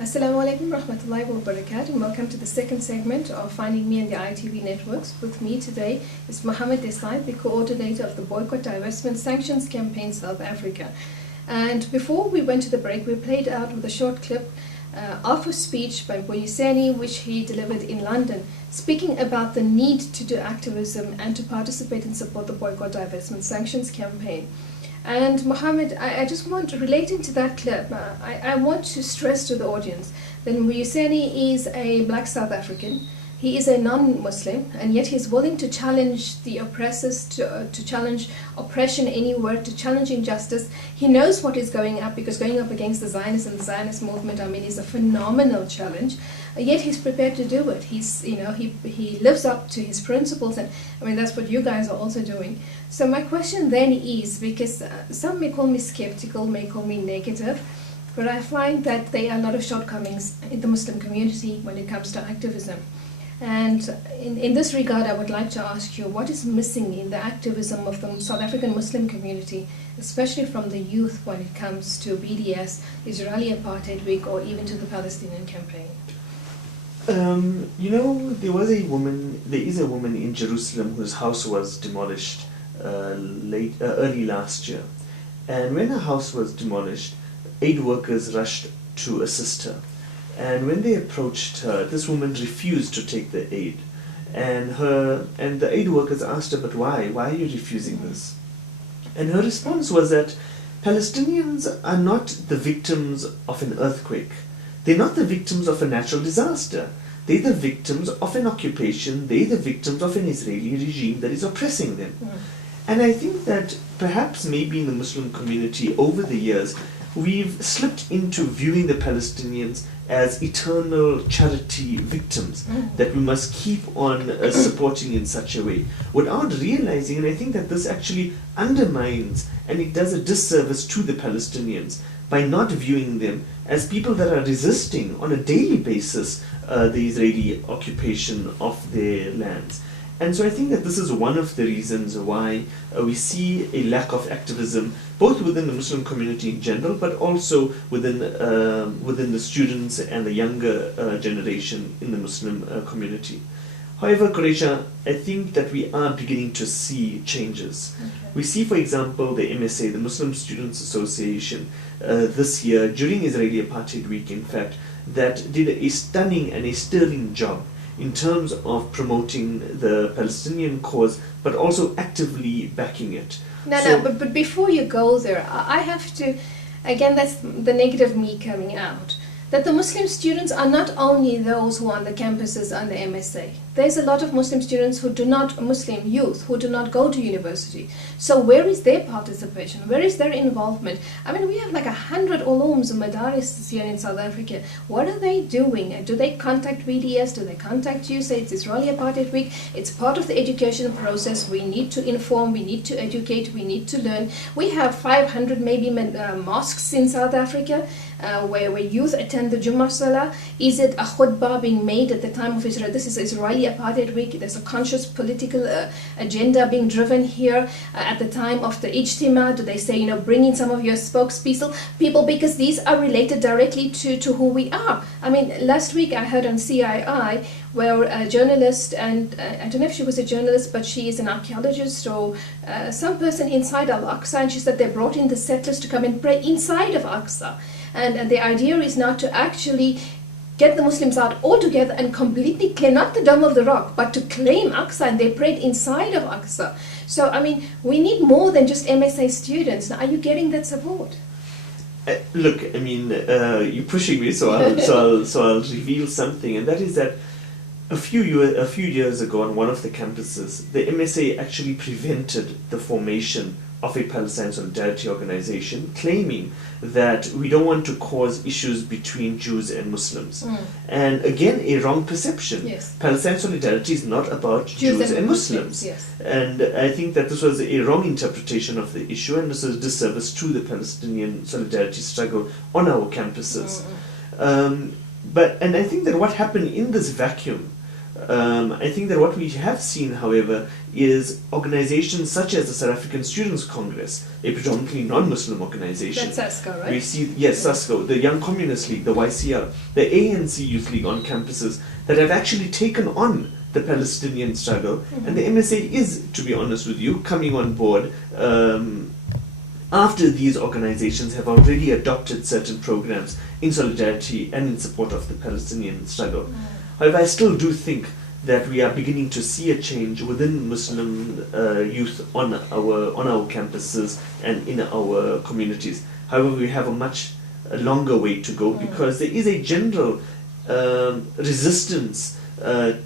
Assalamu alaikum rahmatullahi wa barakatuh, and welcome to the second segment of Finding Me on the ITV networks. With me today is Mohammed Desai, the coordinator of the Boycott, Divestment, Sanctions Campaign South Africa. And before we went to the break, we played out with a short clip of a speech by Boyiseni, which he delivered in London, speaking about the need to do activism and to participate and support the Boycott, Divestment, Sanctions Campaign. And Mohammed, I just want to, relating to that clip, I want to stress to the audience that Boyiseni is a black South African. He is a non-Muslim, and yet he's willing to challenge the oppressors, to challenge oppression anywhere, to challenge injustice. He knows what is going up, because going up against the Zionists and the Zionist movement, I mean, is a phenomenal challenge. Yet he's prepared to do it. He lives up to his principles, and I mean, that's what you guys are also doing. So my question then is, because some may call me skeptical, may call me negative, but I find that there are a lot of shortcomings in the Muslim community when it comes to activism. And in this regard, I would like to ask you, what is missing in the activism of the South African Muslim community, especially from the youth, when it comes to BDS, Israeli Apartheid Week, or even to the Palestinian campaign? There is a woman in Jerusalem whose house was demolished early last year. And when her house was demolished, aid workers rushed to assist her. And when they approached her, this woman refused to take the aid. And the aid workers asked her, but why? Why are you refusing this? And her response was that Palestinians are not the victims of an earthquake. They're not the victims of a natural disaster. They're the victims of an occupation. They're the victims of an Israeli regime that is oppressing them. And I think that perhaps maybe in the Muslim community over the years, we've slipped into viewing the Palestinians as eternal charity victims that we must keep on supporting in such a way, without realizing, and I think that this actually undermines and it does a disservice to the Palestinians by not viewing them as people that are resisting on a daily basis the Israeli occupation of their lands. And so I think that this is one of the reasons why we see a lack of activism, both within the Muslim community in general, but also within the students and the younger generation in the Muslim community. However, Quraysha, I think that we are beginning to see changes. Okay. We see, for example, the MSA, the Muslim Students Association, this year, during Israeli Apartheid Week, in fact, that did a stunning and a sterling job in terms of promoting the Palestinian cause, but also actively backing it. But before you go there, I have to, again, that's the negative me coming out, that the Muslim students are not only those who are on the campuses on the MSA. There's a lot of Muslim students Muslim youth who do not go to university. So where is their participation? Where is their involvement? I mean, we have like 100 ulums and madaris here in South Africa. What are they doing? Do they contact BDS? Do they contact you? Say it's Israeli Apartheid Week. It's part of the education process. We need to inform, we need to educate, we need to learn. We have 500 maybe mosques in South Africa where youth attend the Jummah Salah. Is it a khutbah being made at the time of Israel? This is Israeli Apartheid Week. There's a conscious political agenda being driven here at the time of the Ijtima. Do they say, bring in some of your spokespeople, because these are related directly to who we are? I mean, last week I heard on CII where a journalist, and I don't know if she was a journalist, but she is an archaeologist or some person inside Al-Aqsa, and she said they brought in the settlers to come and pray inside of Aqsa. And the idea is now to actually get the Muslims out altogether and completely clean, not the Dome of the Rock, but to claim Aqsa, and they prayed inside of Aqsa. So, I mean, we need more than just MSA students. Now, are you getting that support? Look, I mean, you're pushing me, so I'll reveal something, and that is that a few years ago on one of the campuses, the MSA actually prevented the formation of a Palestine Solidarity organization, claiming that we don't want to cause issues between Jews and Muslims. And again, a wrong perception. Yes. Palestine Solidarity is not about Jews and Muslims. Yes. And I think that this was a wrong interpretation of the issue, and this was a disservice to the Palestinian Solidarity struggle on our campuses. And I think that what happened in this vacuum, I think that what we have seen, however, is organizations such as the South African Students' Congress, a predominantly non-Muslim organization. That's SASCO, right? We see, yes, SASCO, the Young Communist League, the YCL, the ANC Youth League on campuses that have actually taken on the Palestinian struggle. And the MSA is, to be honest with you, coming on board after these organizations have already adopted certain programs in solidarity and in support of the Palestinian struggle. However, I still do think that we are beginning to see a change within Muslim youth on our campuses and in our communities. However, we have a much longer way to go because there is a general resistance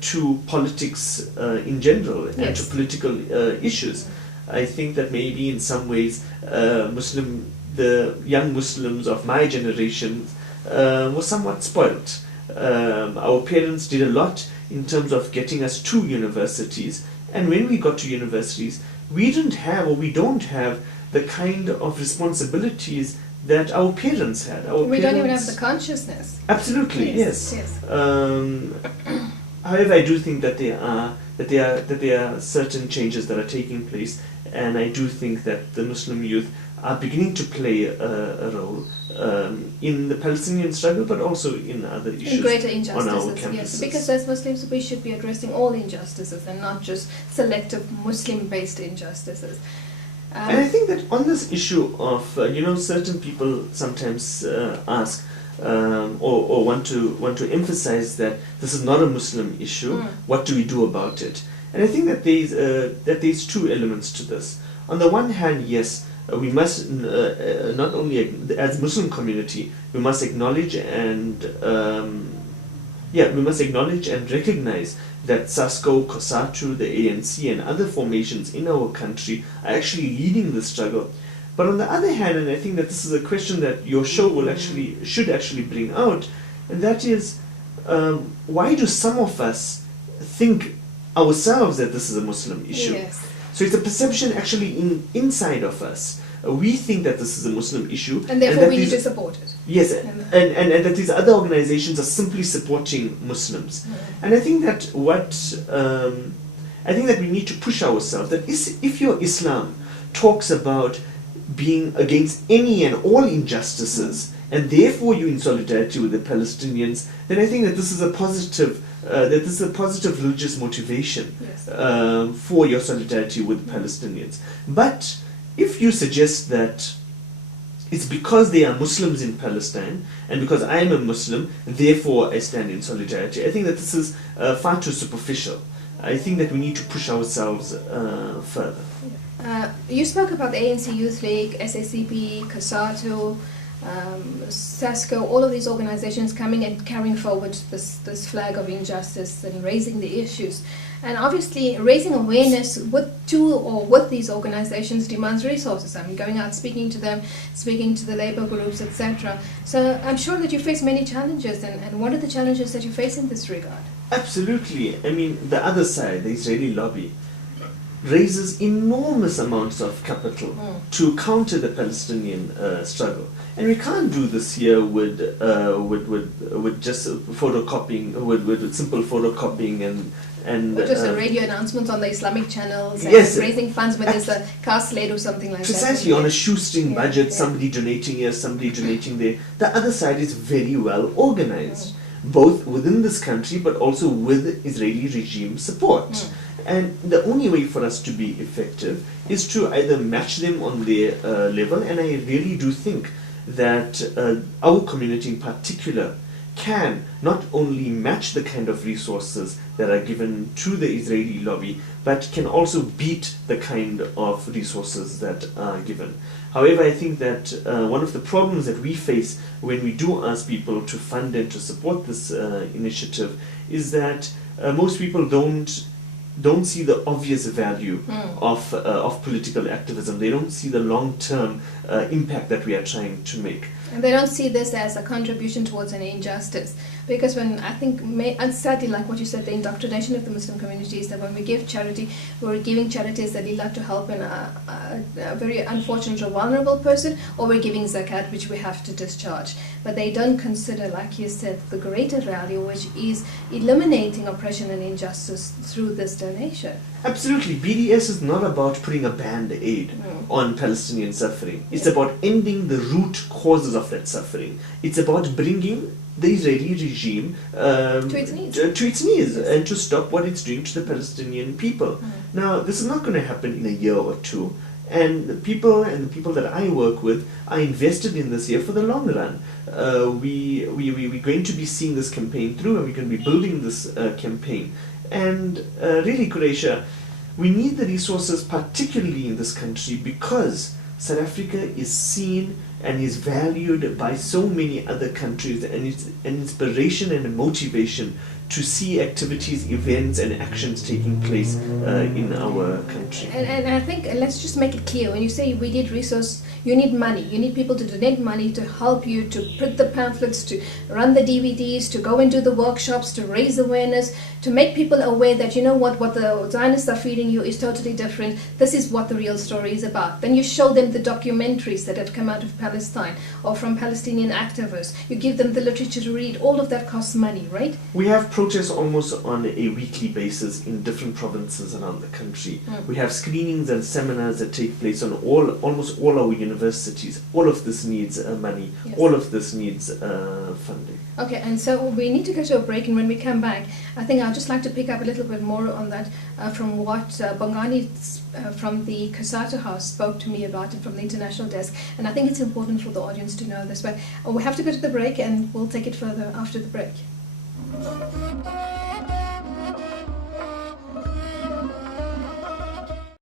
to politics in general and to political issues. I think that maybe in some ways the young Muslims of my generation were somewhat spoilt. Our parents did a lot in terms of getting us to universities, and when we got to universities, we didn't have, or we don't have, the kind of responsibilities that our parents had. We don't even have the consciousness. Absolutely, yes. However, I do think that there are certain changes that are taking place, and I do think that the Muslim youth are beginning to play a role in the Palestinian struggle, but also in other issues, in greater injustices, on our campuses. yes. Because as Muslims, we should be addressing all injustices and not just selective Muslim-based injustices. And I think that on this issue of, certain people sometimes ask or want to emphasize that this is not a Muslim issue. What do we do about it? And I think that there's two elements to this. On the one hand, yes, we must not only as Muslim community, we must acknowledge and recognize that SASCO, COSATU, the ANC, and other formations in our country are actually leading the struggle. But on the other hand, and I think that this is a question that your show should actually bring out, and that is, why do some of us think ourselves that this is a Muslim issue? Yes. So it's a perception actually inside of us. We think that this is a Muslim issue, and therefore we need to support it. Yes, and that these other organizations are simply supporting Muslims. And I think that we need to push ourselves. That if your Islam talks about being against any and all injustices, and therefore you're in solidarity with the Palestinians, then I think that this is a positive. That this is a positive religious motivation for your solidarity with Palestinians. But if you suggest that it's because they are Muslims in Palestine, and because I am a Muslim, therefore I stand in solidarity, I think that this is far too superficial. I think that we need to push ourselves further. You spoke about the ANC Youth League, SACP, COSATU, SASCO, all of these organizations coming and carrying forward this flag of injustice and raising the issues. And obviously raising awareness with these organizations demands resources. I mean, going out, speaking to them, speaking to the labor groups, etc. So I'm sure that you face many challenges, and what are the challenges that you face in this regard? Absolutely. I mean, the other side, the Israeli lobby, raises enormous amounts of capital to counter the Palestinian struggle, and we can't do this here with just photocopying, with simple photocopying and or just a radio announcement on the Islamic channels and raising funds when there's a cast late or something like precisely that. On a shoestring budget, somebody donating here, somebody donating there. The other side is very well organized, both within this country but also with Israeli regime support. And the only way for us to be effective is to either match them on their level, and I really do think that our community in particular can not only match the kind of resources that are given to the Israeli lobby, but can also beat the kind of resources that are given. However, I think that one of the problems that we face when we do ask people to fund and to support this initiative is that most people don't see the obvious value of political activism. They don't see the long-term impact that we are trying to make. And they don't see this as a contribution towards an injustice, Because when I think, and sadly, like what you said, the indoctrination of the Muslim community is that when we give charity, we're giving charities that are to help a very unfortunate or vulnerable person, or we're giving zakat, which we have to discharge. But they don't consider, like you said, the greater value, which is eliminating oppression and injustice through this donation. Absolutely. BDS is not about putting a band-aid on Palestinian suffering. It's about ending the root causes of that suffering. It's about bringing the Israeli regime to its knees and to stop what it's doing to the Palestinian people. Now, this is not going to happen in a year or two. And the people that I work with are invested in this here for the long run. We're going to be seeing this campaign through, and we're going to be building this campaign. And really, Quraysha, we need the resources, particularly in this country, because South Africa is seen and is valued by so many other countries, and it's an inspiration and a motivation to see activities, events and actions taking place in our country. And I think, let's just make it clear, when you say we need resource, you need money. You need people to donate money to help you, to print the pamphlets, to run the DVDs, to go and do the workshops, to raise awareness, to make people aware that, you know what the Zionists are feeding you is totally different. This is what the real story is about. Then you show them the documentaries that have come out of Palestine or from Palestinian activists. You give them the literature to read. All of that costs money, right? We have protests almost on a weekly basis in different provinces around the country. We have screenings and seminars that take place on almost all our universities. All of this needs money. Yes. All of this needs funding. Okay, and so we need to go to a break, and when we come back, I think I'd just like to pick up a little bit more on that from what Bongani from the Kasata House spoke to me about it from the international desk, and I think it's important for the audience to know this. But we have to go to the break, and we'll take it further after the break.